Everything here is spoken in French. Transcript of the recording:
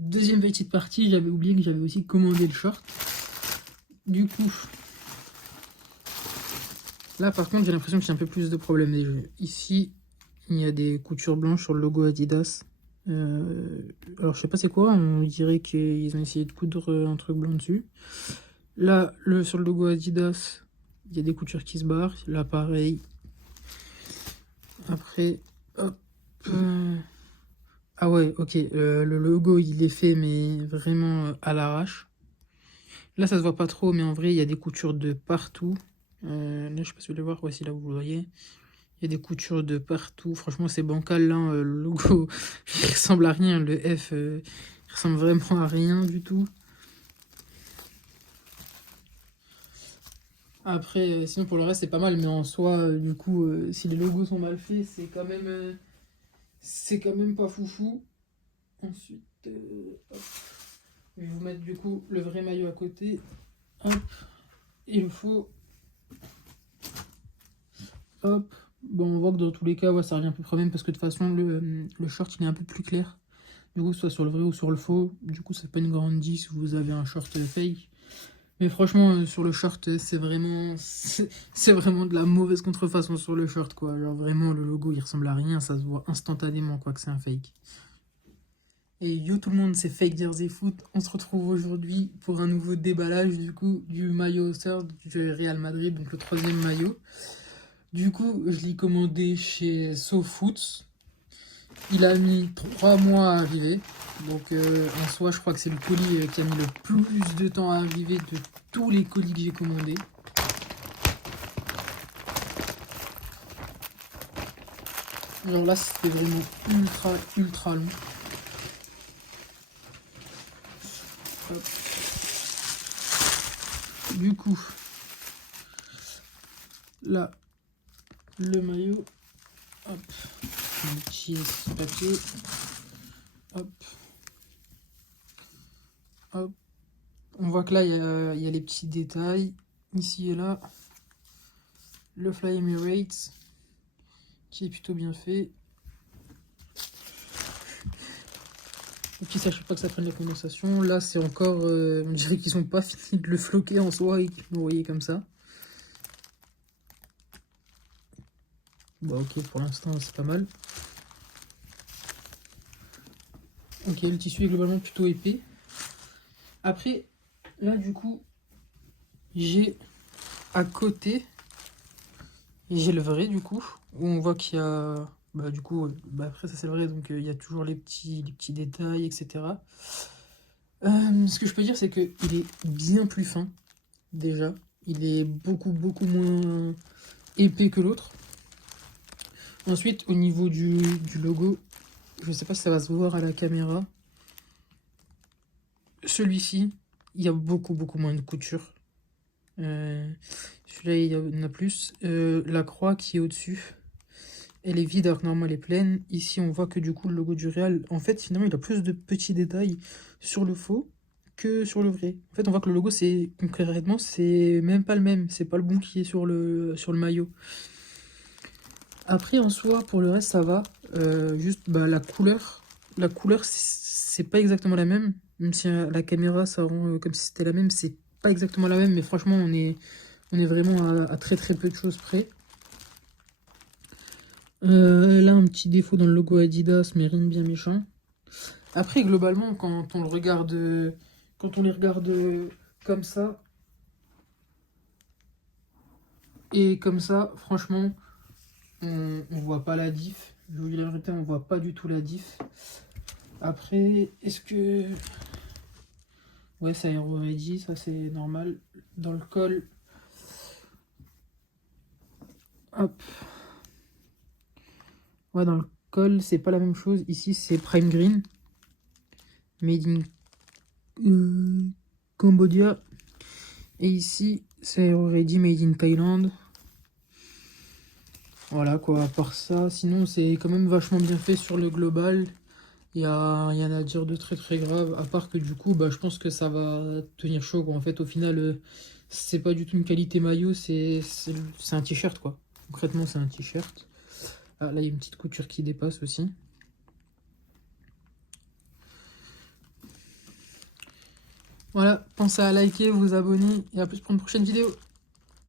deuxième petite partie, j'avais oublié que j'avais aussi commandé le short. Du coup, là par contre j'ai l'impression que j'ai un peu plus de problèmes déjà. Ici, il y a des coutures blanches sur le logo Adidas. Alors je sais pas c'est quoi, on dirait qu'ils ont essayé de coudre un truc blanc dessus. Là, sur le logo Adidas, il y a des coutures qui se barrent. Là pareil. Après, hop. Ah ouais, ok, le logo il est fait mais vraiment à l'arrache. Là ça se voit pas trop mais en vrai il y a des coutures de partout. Là je sais pas si vous voulez voir, voici là vous le voyez. Il y a des coutures de partout, franchement c'est bancal hein, le logo il ressemble à rien, le F il ressemble vraiment à rien du tout. Après sinon pour le reste c'est pas mal mais en soi du coup si les logos sont mal faits c'est quand même pas foufou. Ensuite hop. Je vais vous mettre du coup le vrai maillot à côté. Hop. Et le faux. Hop. Bon, on voit que dans tous les cas, ouais, ça revient à peu près même parce que de toute façon, le short il est un peu plus clair. Du coup, soit sur le vrai ou sur le faux. Du coup, c'est pas une grande 10 si vous avez un short fake. Mais franchement, sur le short, c'est vraiment de la mauvaise contrefaçon sur le short, quoi. Genre vraiment, le logo il ressemble à rien. Ça se voit instantanément, quoi, que c'est un fake. Et yo tout le monde, c'est Fake Jersey Foot. On se retrouve aujourd'hui pour un nouveau déballage du coup du maillot third du Real Madrid, donc le troisième maillot. Du coup, je l'ai commandé chez SoFoods. Il a mis 3 mois à arriver. Donc en soi, je crois que c'est le colis qui a mis le plus de temps à arriver de tous les colis que j'ai commandés. Genre là, c'était vraiment ultra long. Hop. Du coup, là, le maillot. Hop. Un petit papier. Hop. Hop. On voit que là, il y a les petits détails. Ici et là. Le Fly Emirates. Qui est plutôt bien fait. Ok, ça, je sais pas que ça prenne la condensation. Là, c'est encore... on dirait qu'ils ont pas fini de le floquer en soi et qu'ils l'ont envoyé comme ça. Bon, ok, pour l'instant, c'est pas mal. Ok, le tissu est globalement plutôt épais. Après, là, du coup, j'ai à côté, j'ai le vrai, du coup, où on voit qu'il y a... Bah, du coup, après, ça, c'est le vrai, donc il y a toujours les petits détails, etc. Ce que je peux dire, c'est qu'il est bien plus fin, déjà. Il est beaucoup moins épais que l'autre. Ensuite, au niveau du logo, je sais pas si ça va se voir à la caméra. Celui-ci, il y a beaucoup moins de couture. Celui-là, il y en a plus. La croix qui est au-dessus, elle est vide alors que normalement elle est pleine. Ici, on voit que du coup, le logo du Real, en fait, finalement, il a plus de petits détails sur le faux que sur le vrai. En fait, on voit que le logo, c'est concrètement, c'est même pas le même. C'est pas le bon qui est sur le maillot. Après, en soi, pour le reste, ça va. Juste bah, la couleur. La couleur, c'est pas exactement la même. Même si à la caméra, ça rend comme si c'était la même. C'est pas exactement la même, mais franchement, on est vraiment à très peu de choses près. Là, un petit défaut dans le logo Adidas, mais rien de bien méchant. Après, globalement, quand on les regarde comme ça, et comme ça, franchement, on voit pas la diff. Je vous dis la vérité, on voit pas du tout la diff. Après, est-ce que... Ouais, c'est Aero Ready, ça c'est normal. Dans le col... Hop. Ouais, dans le col, c'est pas la même chose. Ici, c'est Prime Green. Made in Cambodia. Et ici, c'est Aero Ready, Made in Thailand. Voilà quoi, à part ça, sinon c'est quand même vachement bien fait sur le global. Il n'y a rien à dire de très grave, à part que du coup, bah, je pense que ça va tenir chaud, quoi. En fait, au final, c'est pas du tout une qualité maillot, c'est un t-shirt, quoi. Concrètement, c'est un t-shirt. Ah, là, il y a une petite couture qui dépasse aussi. Voilà, pensez à liker, vous abonner et à plus pour une prochaine vidéo.